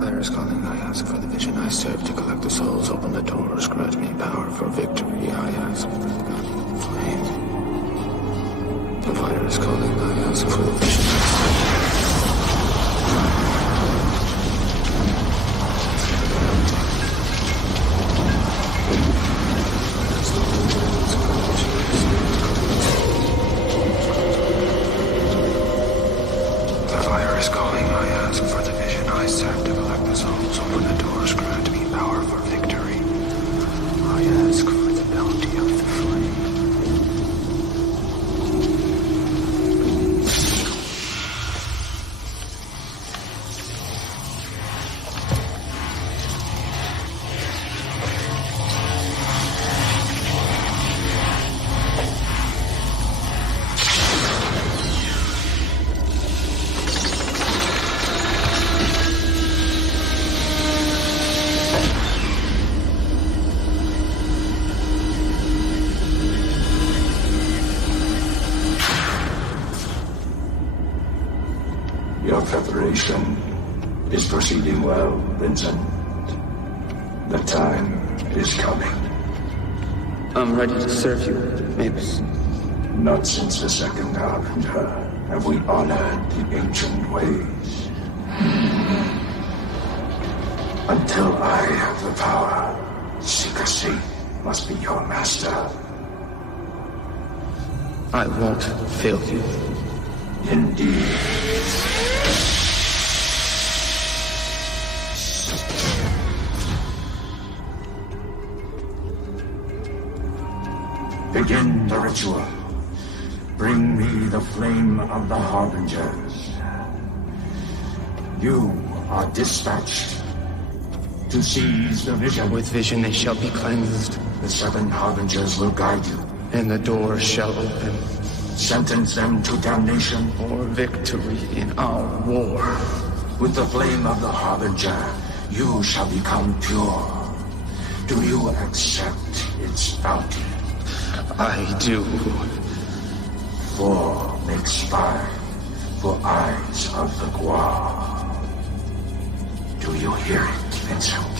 Fire is calling, I ask for the vision I serve to collect the souls. Open the doors, grant me power for victory, I ask. Flame. The fire is calling, I ask for the vision I serve. The fire is calling, I ask for the vision I serve to collect the souls. Open the doors, grant me power for victory. I ask for the bounty of the flame. Your preparation is proceeding well, Vincent. The time is coming. I'm ready to serve you, Mavis. Not since the second Harbinger have we honored the ancient ways. Until I have the power, secrecy must be your master. I won't fail you. Indeed. Begin the ritual. Bring me the flame of the Harbingers. You are dispatched to seize the vision. With vision they shall be cleansed, The 7 Harbingers will guide you. and the door shall open Sentence them to damnation. for victory in our war. With the flame of the Harbinger, you shall become pure. Do you accept its bounty? I do. 4 makes 5 for eyes of the Gua. Do you hear it, Vincent?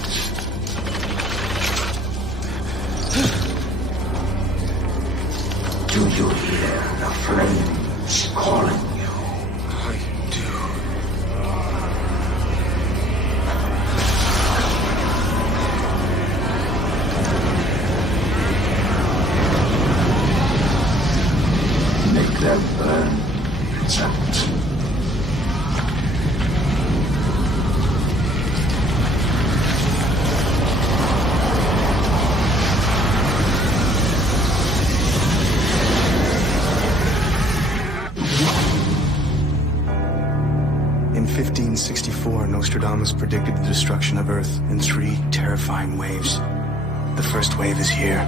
Do you hear the flames calling you? I do. Make them burn, Vincent. In 1564, Nostradamus predicted the destruction of Earth in 3 terrifying waves. The first wave is here.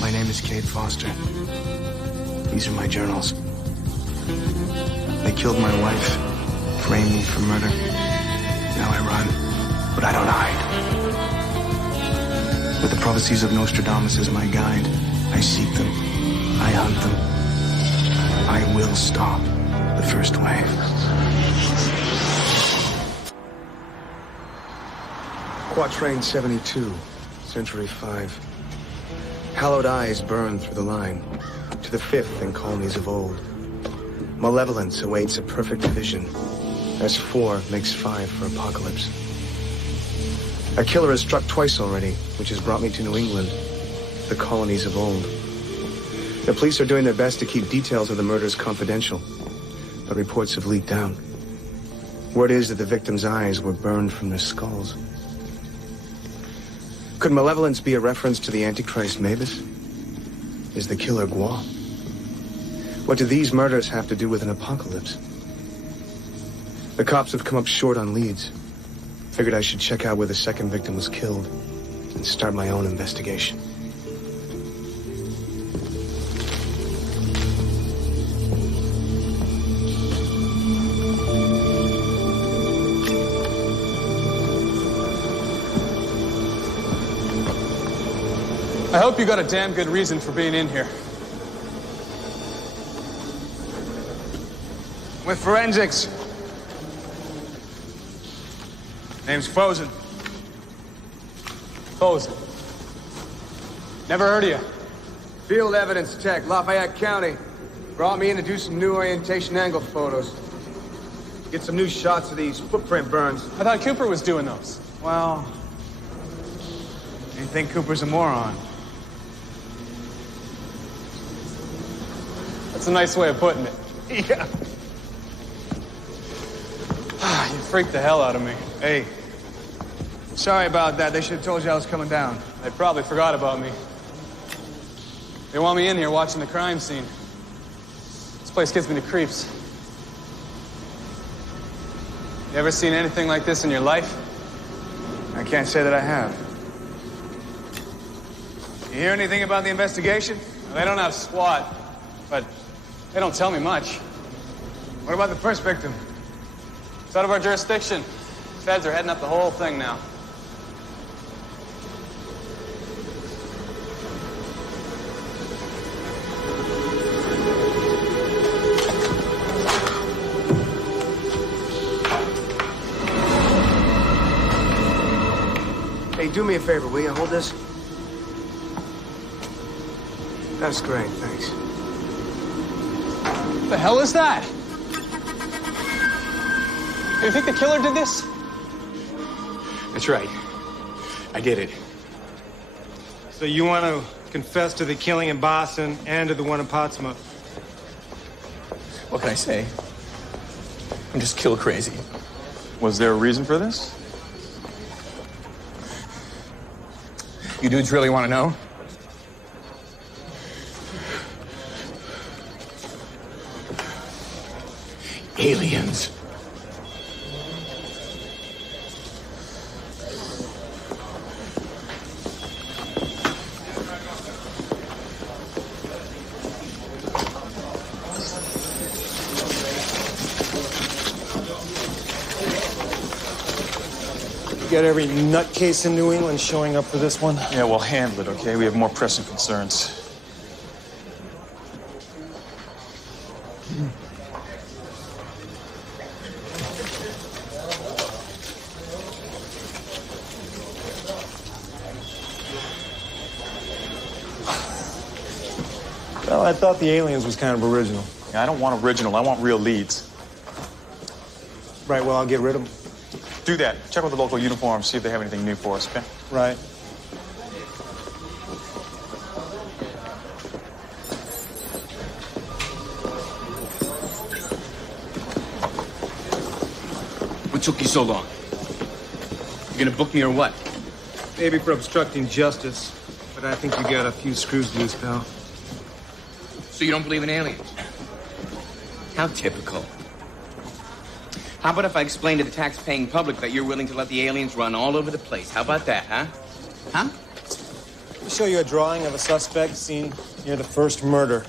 My name is Cade Foster. These are my journals. They killed my wife, framed me for murder. Now I run, but I don't hide. With the prophecies of Nostradamus as my guide, I seek them, I hunt them. I will stop the first wave. Quatrain 72, Century 5. Hallowed eyes burn through the line, to the 5th in colonies of old. Malevolence awaits a perfect vision, as 4 makes 5 for apocalypse. A killer has struck twice already, which has brought me to New England, the colonies of old. The police are doing their best to keep details of the murders confidential, but reports have leaked out. Word is that the victims' eyes were burned from their skulls. Could malevolence be a reference to the Antichrist Mavis? Is the killer Gua? What do these murders have to do with an apocalypse? The cops have come up short on leads. Figured I should check out where the second victim was killed and start my own investigation. I hope you got a damn good reason for being in here. With forensics. Name's Fosen. Fosen. Never heard of you. Field evidence tech, Lafayette County. Brought me in to do some new orientation angle photos. Get some new shots of these footprint burns. I thought Cooper was doing those. Well, you think Cooper's a moron? That's a nice way of putting it. Yeah. You freaked the hell out of me. Hey, sorry about that. They should have told you I was coming down. They probably forgot about me. They want me in here watching the crime scene. This place gives me the creeps. You ever seen anything like this in your life? I can't say that I have. You hear anything about the investigation? They don't have SWAT, but they don't tell me much. What about the first victim? It's out of our jurisdiction. Feds are heading up the whole thing now. Hey, do me a favor, will you? Hold this. That's great, thanks. What the hell is that? You think the killer did this? That's right. I did it. So you want to confess to the killing in Boston and to the one in Portsmouth? What can I say? I'm just kill crazy. Was there a reason for this? You dudes really want to know? Aliens. Get every nutcase in New England showing up for this one. Yeah, we'll handle it, okay? We have more pressing concerns. Well, I thought the aliens was kind of original. Yeah, I don't want original. I want real leads. Right, well, I'll get rid of them. Do that. Check with the local uniforms, see if they have anything new for us, okay? Right. What took you so long? You gonna book me or what? Maybe for obstructing justice, but I think you got a few screws loose, pal. So you don't believe in aliens? How typical. How about if I explain to the tax-paying public that you're willing to let the aliens run all over the place? How about that, huh? Huh? I'll show you a drawing of a suspect seen near the first murder.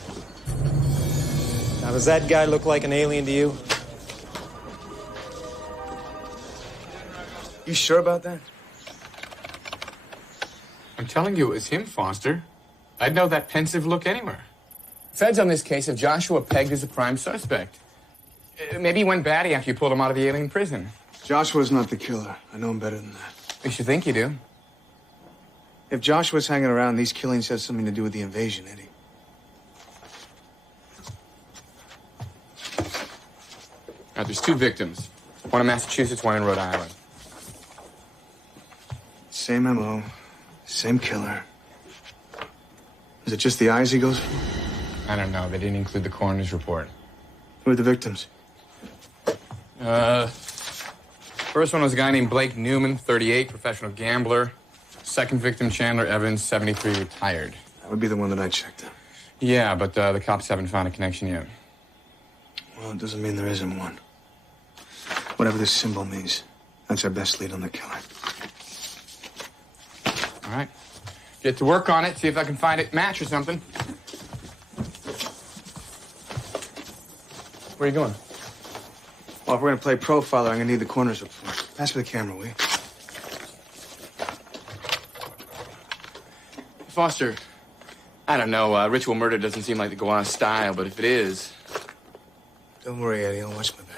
Now, does that guy look like an alien to you? You sure about that? I'm telling you, it was him, Foster. I'd know that pensive look anywhere. Feds on this case have Joshua pegged as a prime suspect. Maybe he went batty after you pulled him out of the alien prison. Joshua's not the killer. I know him better than that. You should think you do. If Joshua's hanging around, these killings have something to do with the invasion, Eddie. Now, there's two victims. One in Massachusetts, one in Rhode Island. Same MO, same killer. Is it just the eyes he goes for? I don't know. They didn't include the coroner's report. Who are the victims? First one was a guy named Blake Newman, 38, professional gambler. Second victim, Chandler Evans, 73, retired. That would be the one that I checked out. Yeah, but the cops haven't found a connection yet. Well, it doesn't mean there isn't one. Whatever this symbol means, that's our best lead on the killer. All right. Get to work on it, see if I can find it match or something. Where are you going? Well, if we're gonna play profiler, I'm gonna need the corners up front. Pass me the camera, will you? Foster, I don't know. Ritual murder doesn't seem like the go-on style, but if it is... Don't worry, Eddie. I'll watch my back.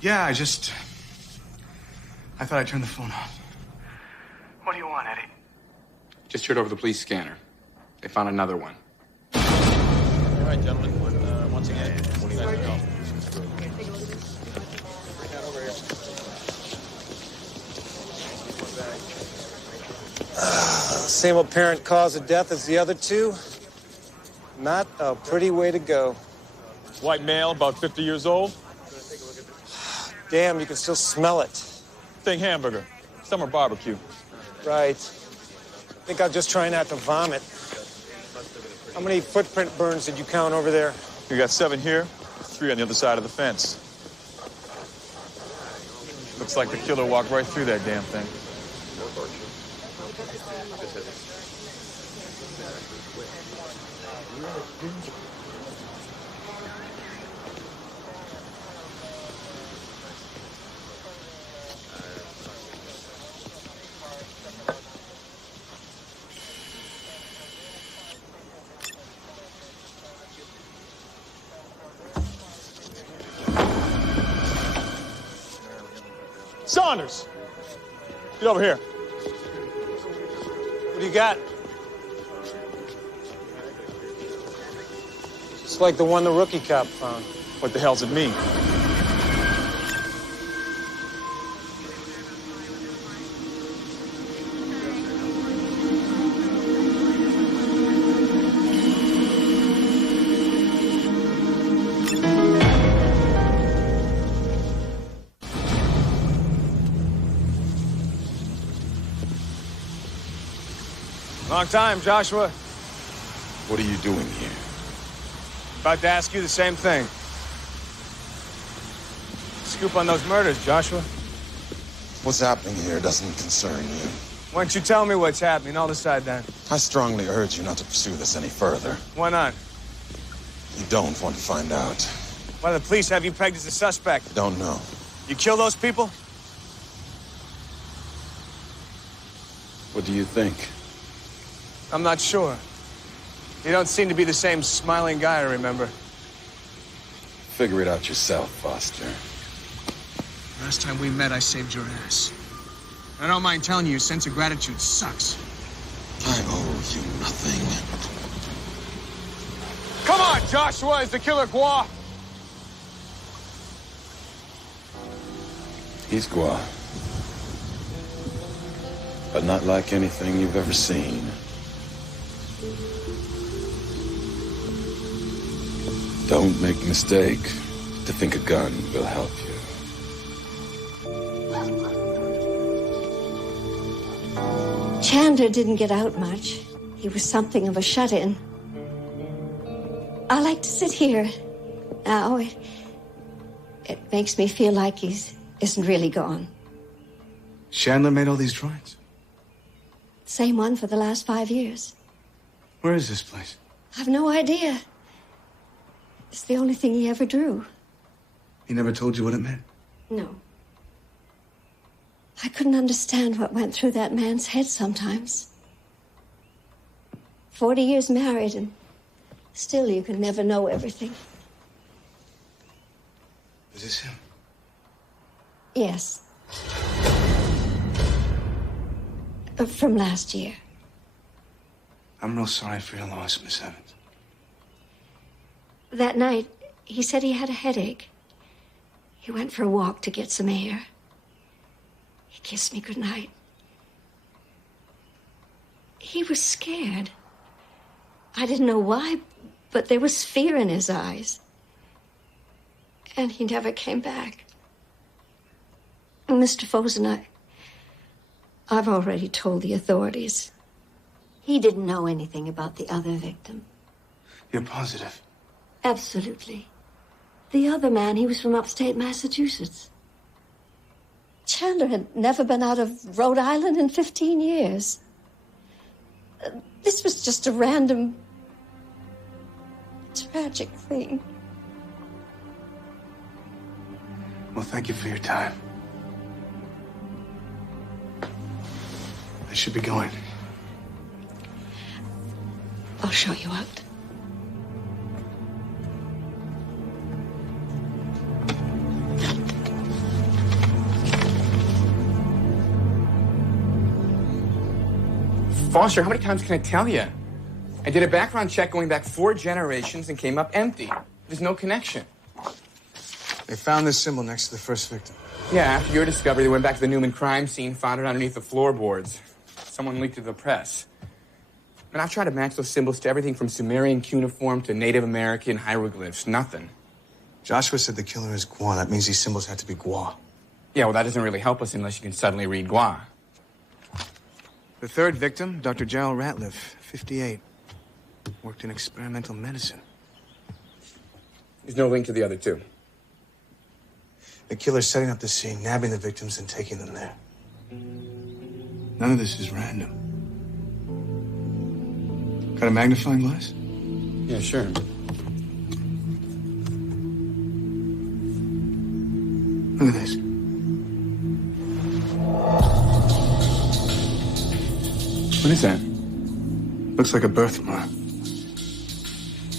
Yeah, I thought I'd turn the phone off. What do you want, Eddie? Just heard over the police scanner. They found another one. All right, gentlemen. Once again, what do you guys know? Same apparent cause of death as the other two. Not a pretty way to go. White male, about 50 years old. Damn, you can still smell it. Think hamburger. Summer barbecue. Right. Think I'll just try not to vomit. How many footprint burns did you count over there? You got 7 here, 3 on the other side of the fence. Looks like the killer walked right through that damn thing. Saunders! Get over here. What do you got? Just like the one the rookie cop found. What the hell's it mean? Long time, Joshua. What are you doing here? About to ask you the same thing. Scoop on those murders, Joshua. What's happening here doesn't concern you. Why don't you tell me what's happening? I'll decide then. I strongly urge you not to pursue this any further. Why not? You don't want to find out. Why do the police have you pegged as a suspect? Don't know. You kill those people? What do you think? I'm not sure. You don't seem to be the same smiling guy I remember. Figure it out yourself, Foster. Last time we met, I saved your ass. I don't mind telling you, your sense of gratitude sucks. I owe you nothing. Come on, Joshua! Is the killer Gua? He's Gua. But not like anything you've ever seen. Don't make a mistake to think a gun will help you. Chandler didn't get out much. He was something of a shut-in. I like to sit here. Now, it makes me feel like he isn't really gone. Chandler made all these drawings? Same one for the last 5 years. Where is this place? I've no idea. It's the only thing he ever drew. He never told you what it meant? No. I couldn't understand what went through that man's head sometimes. 40 years married, and still you can never know everything. Is this him? Yes. From last year. I'm real sorry for your loss, Miss Evans. That night, he said he had a headache. He went for a walk to get some air. He kissed me goodnight. He was scared. I didn't know why, but there was fear in his eyes. And he never came back. Mr. Fosen, I've already told the authorities. He didn't know anything about the other victim. You're positive? Absolutely. The other man, he was from upstate Massachusetts. Chandler had never been out of Rhode Island in 15 years. This was just a random, tragic thing. Well, thank you for your time. I should be going. I'll show you out. Foster, how many times can I tell you? I did a background check going back 4 generations and came up empty. There's no connection. They found this symbol next to the first victim. Yeah, after your discovery, they went back to the Newman crime scene, found it underneath the floorboards. Someone leaked it to the press. And I've tried to match those symbols to everything from Sumerian cuneiform to Native American hieroglyphs. Nothing. Joshua said the killer is Gua. That means these symbols had to be Gua. Yeah, well, that doesn't really help us unless you can suddenly read Gua. The third victim, Dr. Gerald Ratliff, 58. Worked in experimental medicine. There's no link to the other two. The killer's setting up the scene, nabbing the victims, and taking them there. None of this is random. Got a magnifying glass? Yeah, sure. Look at this. What is that? Looks like a birthmark.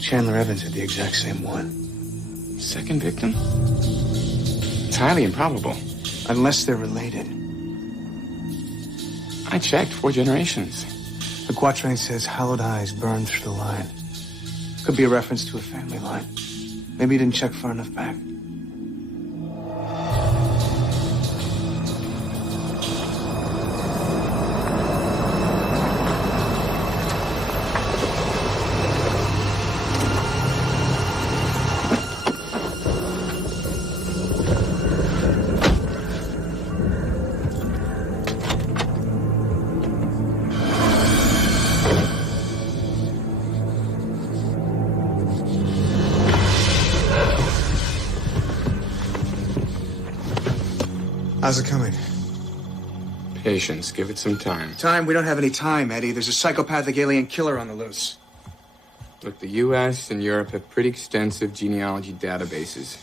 Chandler Evans had the exact same one. Second victim? It's highly improbable. Unless they're related. I checked 4 generations. The quatrain says, hallowed eyes burn through the line. Could be a reference to a family line. Maybe you didn't check far enough back. How's it coming? Patience. Give it some time. Time? We don't have any time, Eddie. There's a psychopathic alien killer on the loose. Look, the U.S. and Europe have pretty extensive genealogy databases.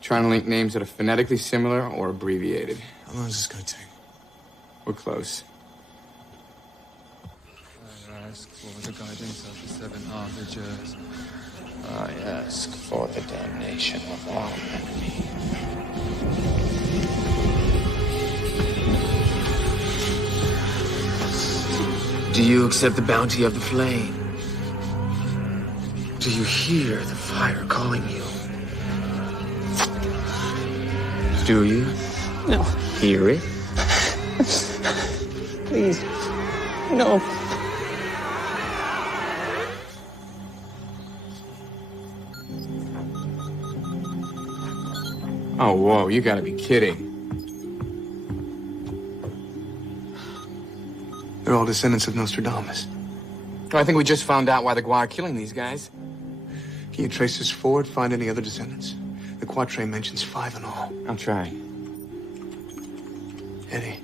Trying to link names that are phonetically similar or abbreviated. How long is this going to take? We're close. I ask for the guidance of the 7 arbiters. I ask for the damnation of all enemies. Do you accept the bounty of the flame? Do you hear the fire calling you? Do you? No. Hear it? Please. No. Oh, whoa, you gotta be kidding. They're all descendants of Nostradamus. Well, I think we just found out why the Gua are killing these guys. Can you trace this forward, find any other descendants? The quatrain mentions 5 in all. I'll try. Eddie,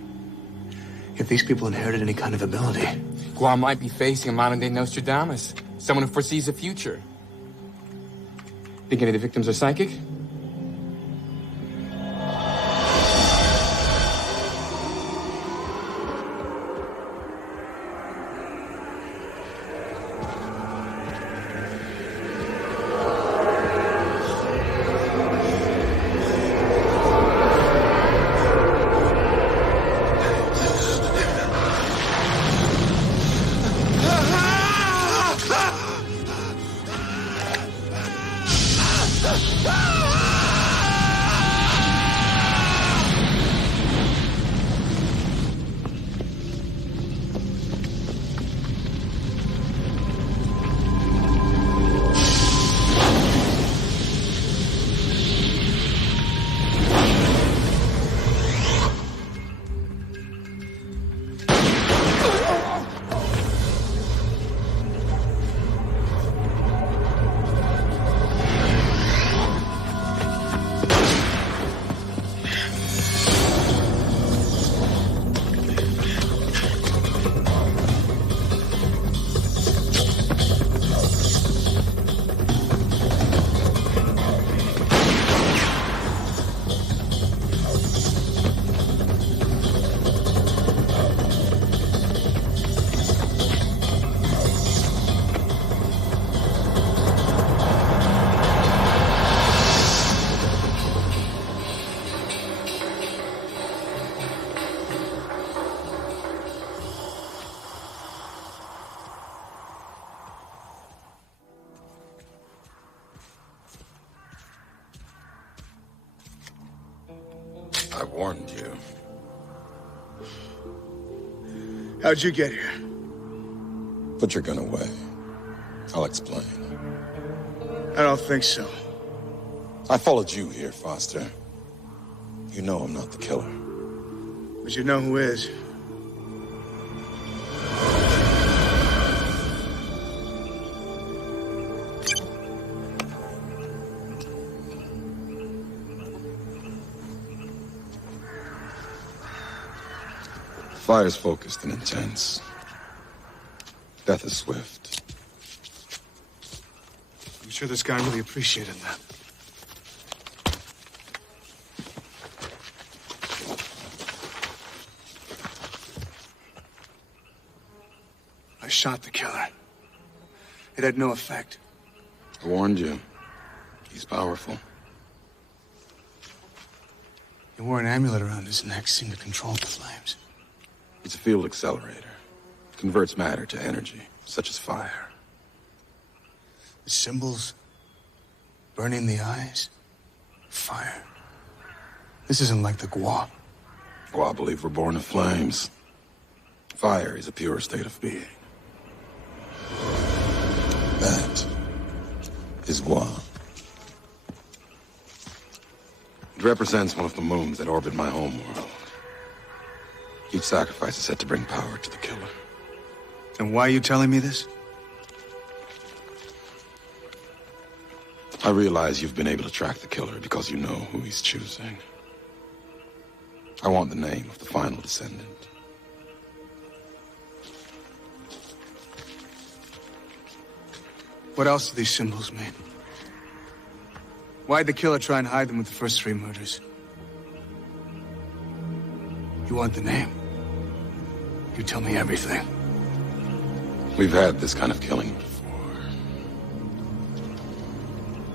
if these people inherited any kind of ability... Gua might be facing a modern-day Nostradamus. Someone who foresees the future. Think any of the victims are psychic? Ah! I warned you. How'd you get here? Put your gun away. I'll explain. I don't think so. I followed you here, Foster. You know I'm not the killer. But you know who is. Fire's focused and intense. Death is swift. I'm sure this guy really appreciated that. I shot the killer. It had no effect. I warned you. He's powerful. He wore an amulet around his neck, seemed to control the flames. It's a field accelerator. Converts matter to energy, such as fire. The symbols, burning the eyes, fire. This isn't like the Gua. Gua believe we're born of flames. Fire is a pure state of being. That is Gua. It represents one of the moons that orbit my homeworld. Each sacrifice is said to bring power to the killer. And why are you telling me this? I realize you've been able to track the killer because you know who he's choosing. I want the name of the final descendant. What else do these symbols mean? Why'd the killer try and hide them with the first 3 murders? You want the name? You tell me everything. We've had this kind of killing before.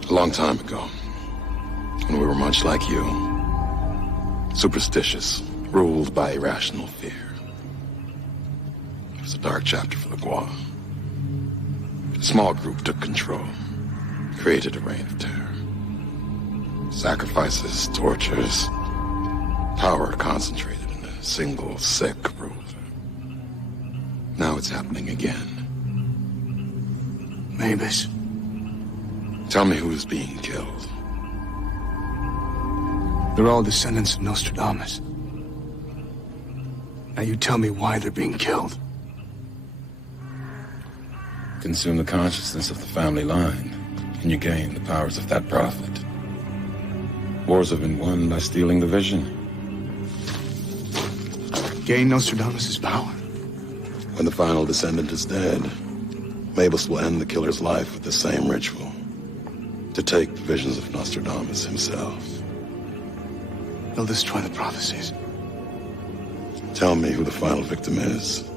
A long time ago, when we were much like you. Superstitious, ruled by irrational fear. It was a dark chapter for the Gua. A small group took control, created a reign of terror. Sacrifices, tortures, power concentrated in a single sick ruler. Now it's happening again. Mavis. Tell me who's being killed. They're all descendants of Nostradamus. Now you tell me why they're being killed. Consume the consciousness of the family line, and you gain the powers of that prophet. Wars have been won by stealing the vision. Gain Nostradamus' power. When the final descendant is dead, Mavis will end the killer's life with the same ritual. To take the visions of Nostradamus himself. They'll destroy the prophecies. Tell me who the final victim is.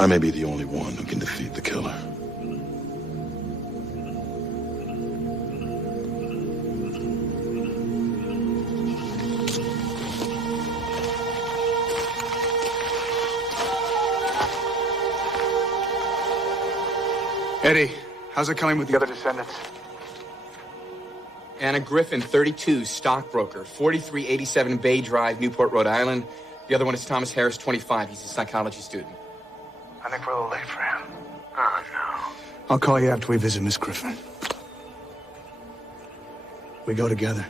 I may be the only one who can defeat the killer. Eddie, how's it coming with the other descendants? Anna Griffin, 32, stockbroker, 4387 Bay Drive, Newport, Rhode Island. The other one is Thomas Harris, 25. He's a psychology student. I think we're a little late for him. Oh, no. I'll call you after we visit Miss Griffin. We go together.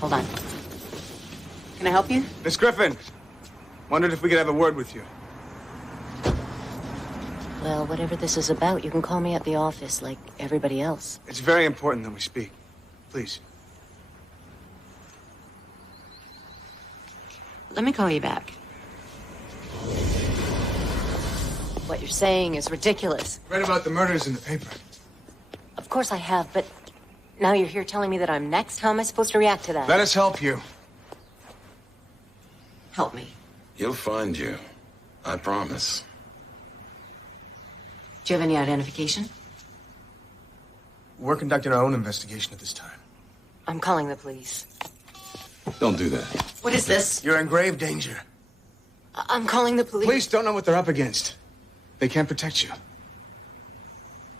Hold on. Can I help you? Miss Griffin, wondered if we could have a word with you. Well, whatever this is about, you can call me at the office like everybody else. It's very important that we speak. Please. Let me call you back. What you're saying is ridiculous. Read about the murders in the paper. Of course I have, but now you're here telling me that I'm next? How am I supposed to react to that? Let us help you. Help me. You'll find you. I promise. Do you have any identification? We're conducting our own investigation at this time. I'm calling the police. Don't do that. What is this? You're in grave danger. I'm calling the police. Police don't know what they're up against. They can't protect you.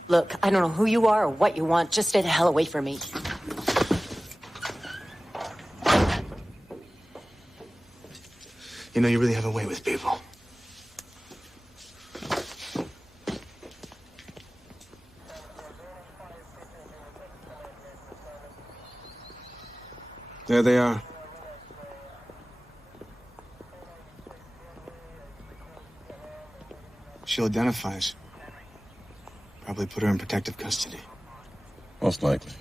Look, I don't know who you are or what you want. Just stay the hell away from me. You know, you really have a way with people. There they are. She'll identify us. Probably put her in protective custody. Most likely.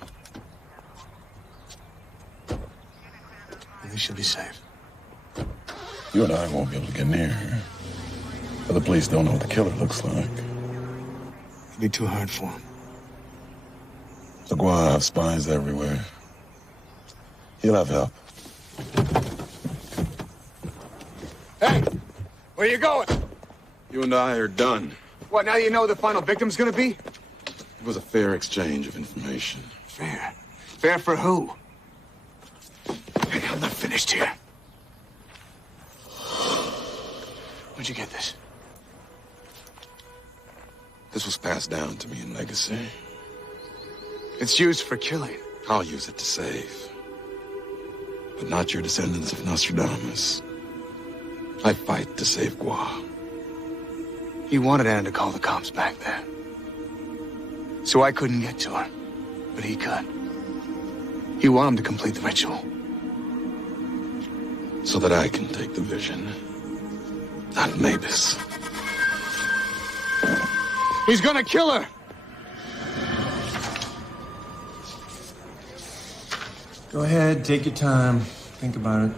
At least she'll be safe. You and I won't be able to get near her. But the police don't know what the killer looks like. It'd be too hard for him. The Guan have spies everywhere. He'll have help. Hey! Where you going? You and I are done. What, now that you know who the final victim's gonna be? It was a fair exchange of information. Fair? Fair for who? Hey, I'm not finished here. Where'd you get this? This was passed down to me in legacy. It's used for killing. I'll use it to save. But not your descendants of Nostradamus. I fight to save Gua. He wanted Anna to call the cops back there. So I couldn't get to her. But he could. He wanted him to complete the ritual. So that I can take the vision. Not Mavis. He's gonna kill her! Go ahead, take your time. Think about it.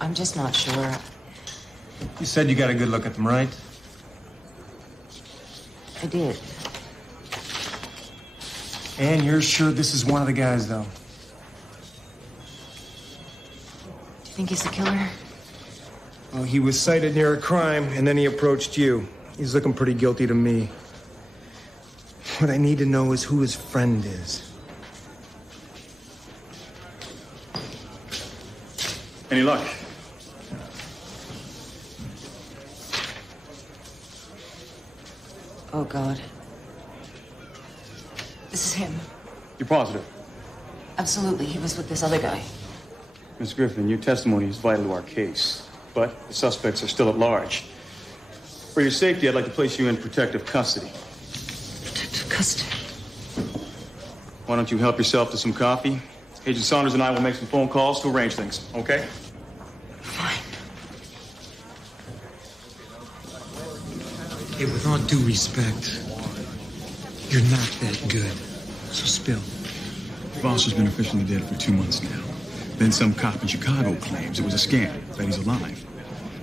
I'm just not sure. You said you got a good look at them, right? I did. And you're sure this is one of the guys, though? Do you think he's the killer? Well, he was sighted near a crime, and then he approached you. He's looking pretty guilty to me. What I need to know is who his friend is. Any luck? Oh, God. This is him. You're positive? Absolutely. He was with this other guy. Miss Griffin, your testimony is vital to our case. But the suspects are still at large. For your safety, I'd like to place you in protective custody. Protective custody? Why don't you help yourself to some coffee? Agent Saunders and I will make some phone calls to arrange things, okay? Fine. Hey, with all due respect, you're not that good. So spill. Voss has been officially dead for 2 months now. Then some cop in Chicago claims it was a scam, that he's alive.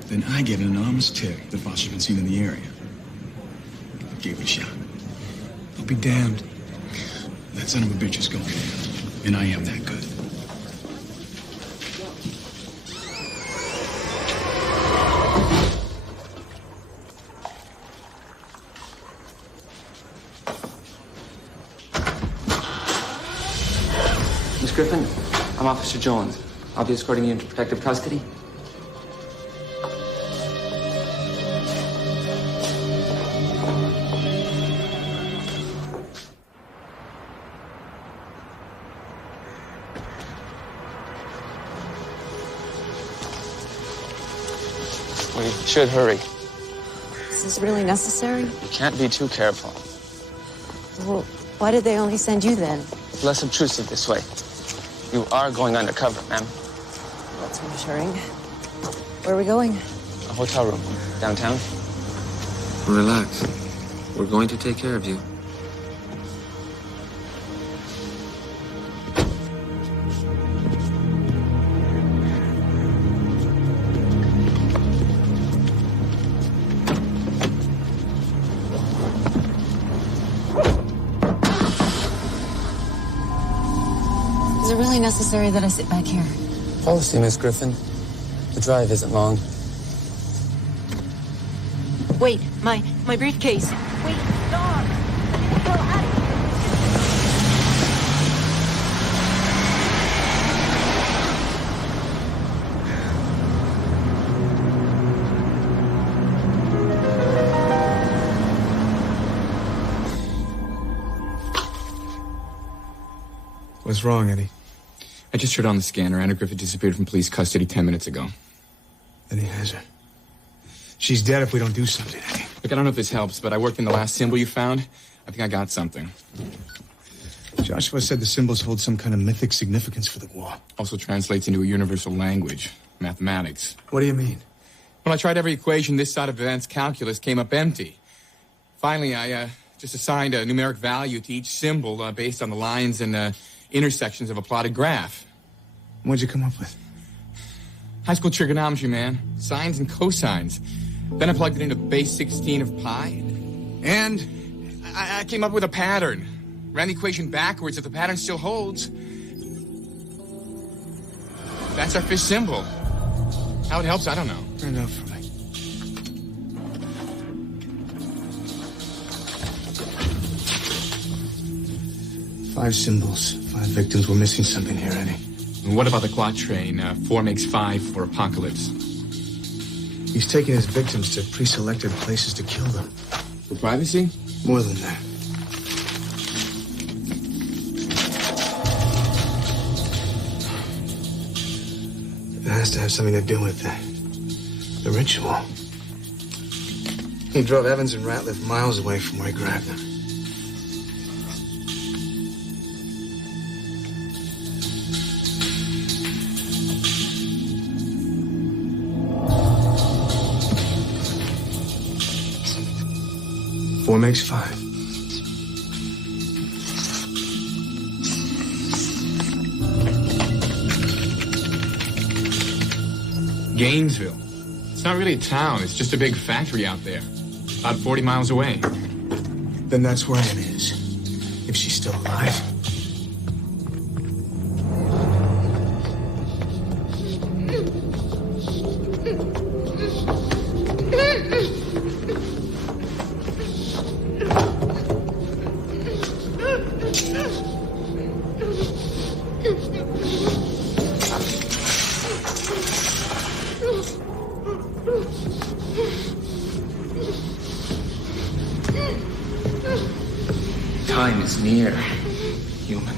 Then I get an anonymous tip that Voss has been seen in the area. I gave it a shot. I'll be damned. That son of a bitch is going down, and I am that good. Miss Griffin, I'm Officer Jones. I'll be escorting you into protective custody. We should hurry. Is this really necessary? You can't be too careful. Well, why did they only send you then? It's less obtrusive this way. You are going undercover, ma'am. That's reassuring. Where are we going? A hotel room, downtown. Relax. We're going to take care of you. Is it really necessary that I sit back here? Policy, Miss Griffin. The drive isn't long. Wait, my briefcase. Wait, dog! Get the hell out of here! What's wrong, Eddie? I just turned on the scanner. Anna Griffith disappeared from police custody 10 minutes ago. Eddie has her. She's dead if we don't do something, Eddie. Look, I don't know if this helps, but I worked in the last symbol you found. I think I got something. Joshua said the symbols hold some kind of mythic significance for the war. Also translates into a universal language, mathematics. What do you mean? When I tried every equation this side of advanced calculus came up empty. Finally, I just assigned a numeric value to each symbol based on the lines and intersections of a plotted graph. What'd you come up with? High school trigonometry, man. Sines and cosines. Then I plugged it into base 16 of pi. And I came up with a pattern. Ran the equation backwards. If the pattern still holds, that's our fish symbol. How it helps, I don't know. Turn it out for me. Five symbols, 5 victims. We're missing something here, Eddie. And what about the quatrain? 4 makes 5 for apocalypse. He's taking his victims to pre-selected places to kill them. For privacy? More than that. It has to have something to do with the ritual. He drove Evans and Ratliff miles away from where he grabbed them. Four makes 5. Gainesville. It's not really a town. It's just a big factory out there. About 40 miles away. Then that's where Anne is. If she's still alive. Time is near, human.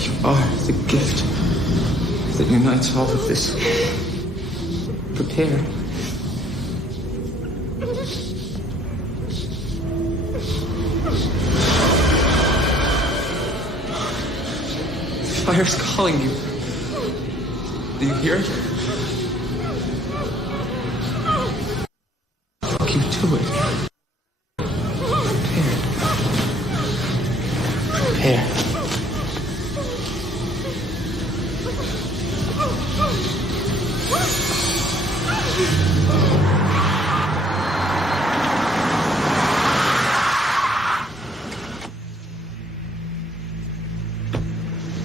You are the gift that unites all of this. Prepare. The fire's calling you. Do you hear it? Walk you to it. Prepare.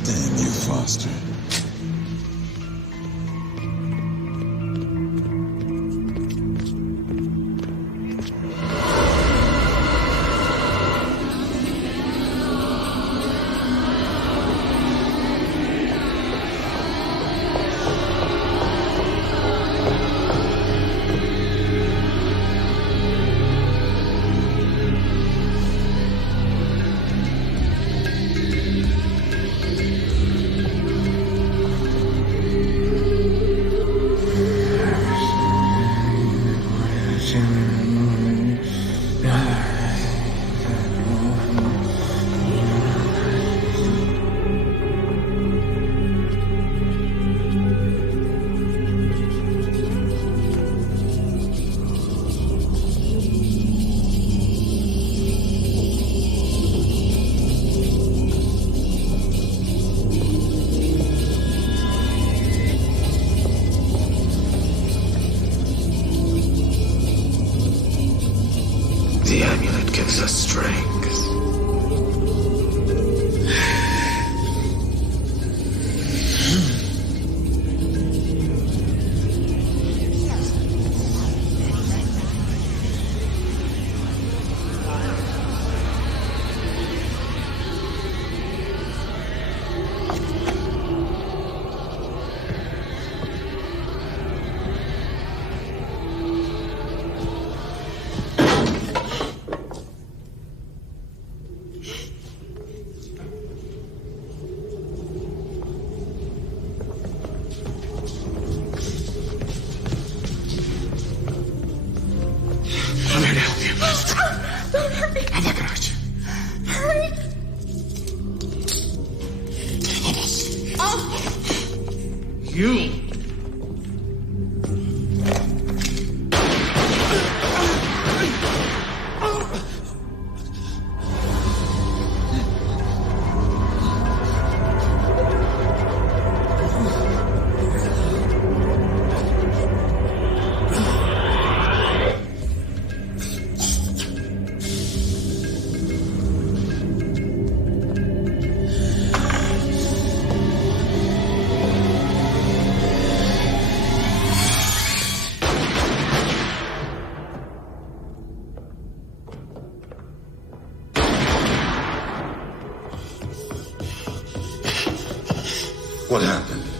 Damn you, Foster. The amulet gives us strength.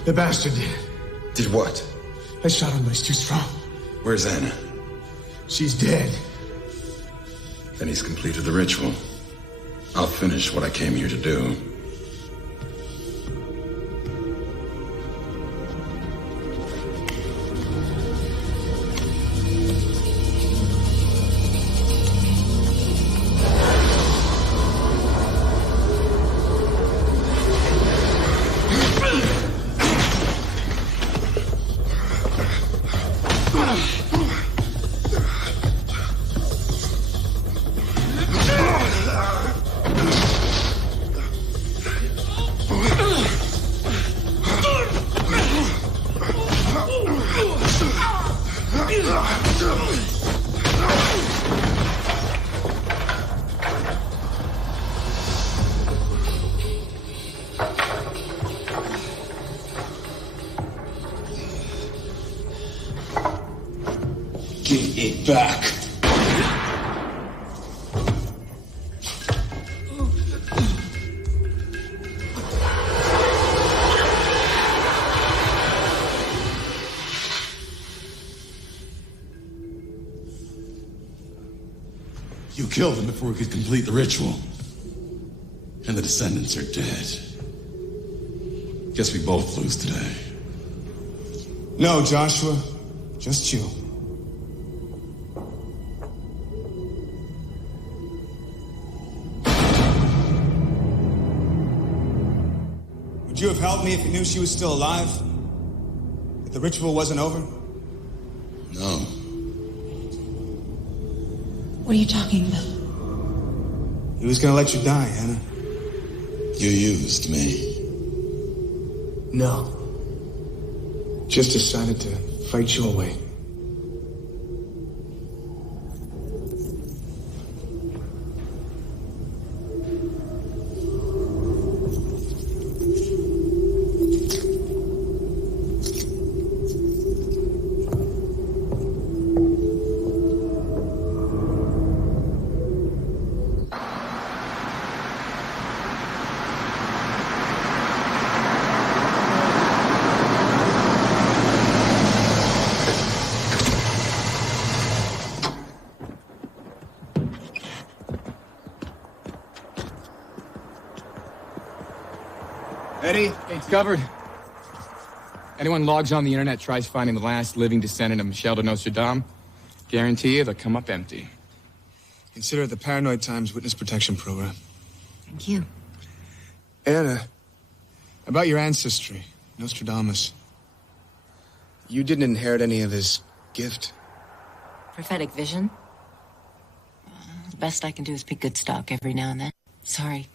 The bastard did. Did what? I shot him, but he's too strong. Where's Anna? She's dead. Then he's completed the ritual. I'll finish what I came here to do. Give it back. You killed him before we could complete the ritual. And the descendants are dead. Guess we both lose today. No, Joshua. Just you. Would you have helped me if you knew she was still alive? If the ritual wasn't over? No. What are you talking about? He was gonna let you die, Hannah. You used me. No. Just decided to fight your way. Eddie, gate's covered. Anyone logs on the internet tries finding the last living descendant of Michel de Nostradamus, guarantee you they'll come up empty. Consider it the Paranoid Times Witness Protection Program. Thank you. Anna, about your ancestry, Nostradamus. You didn't inherit any of his gift. Prophetic vision? The best I can do is pick good stock every now and then. Sorry.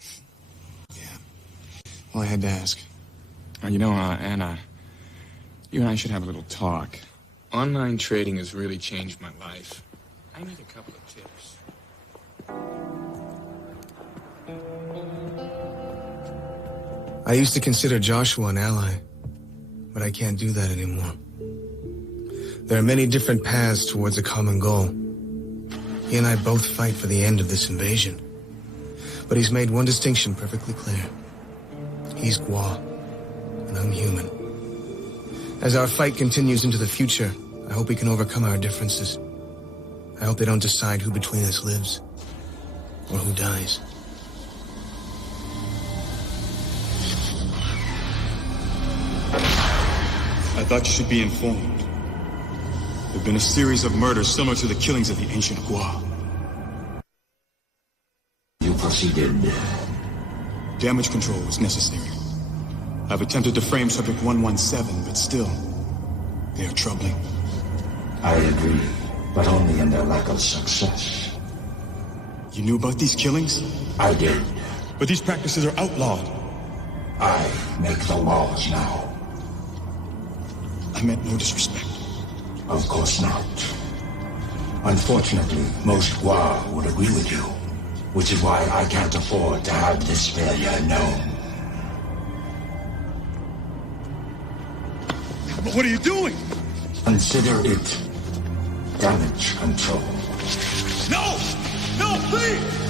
Well, I had to ask. Anna, you and I should have a little talk. Online trading has really changed my life. I need a couple of tips. I used to consider Joshua an ally, but I can't do that anymore. There are many different paths towards a common goal. He and I both fight for the end of this invasion. But he's made one distinction perfectly clear. He's Gua, and I'm human. As our fight continues into the future, I hope we can overcome our differences. I hope they don't decide who between us lives, or who dies. I thought you should be informed. There have been a series of murders similar to the killings of the ancient Gua. You proceeded. Damage control was necessary. I've attempted to frame Subject 117, but still, they are troubling. I agree, but only in their lack of success. You knew about these killings? I did. But these practices are outlawed. I make the laws now. I meant no disrespect. Of course not. Unfortunately, most Gua would agree with you, which is why I can't afford to have this failure known. But what are you doing? Consider it damage control. No! No, please!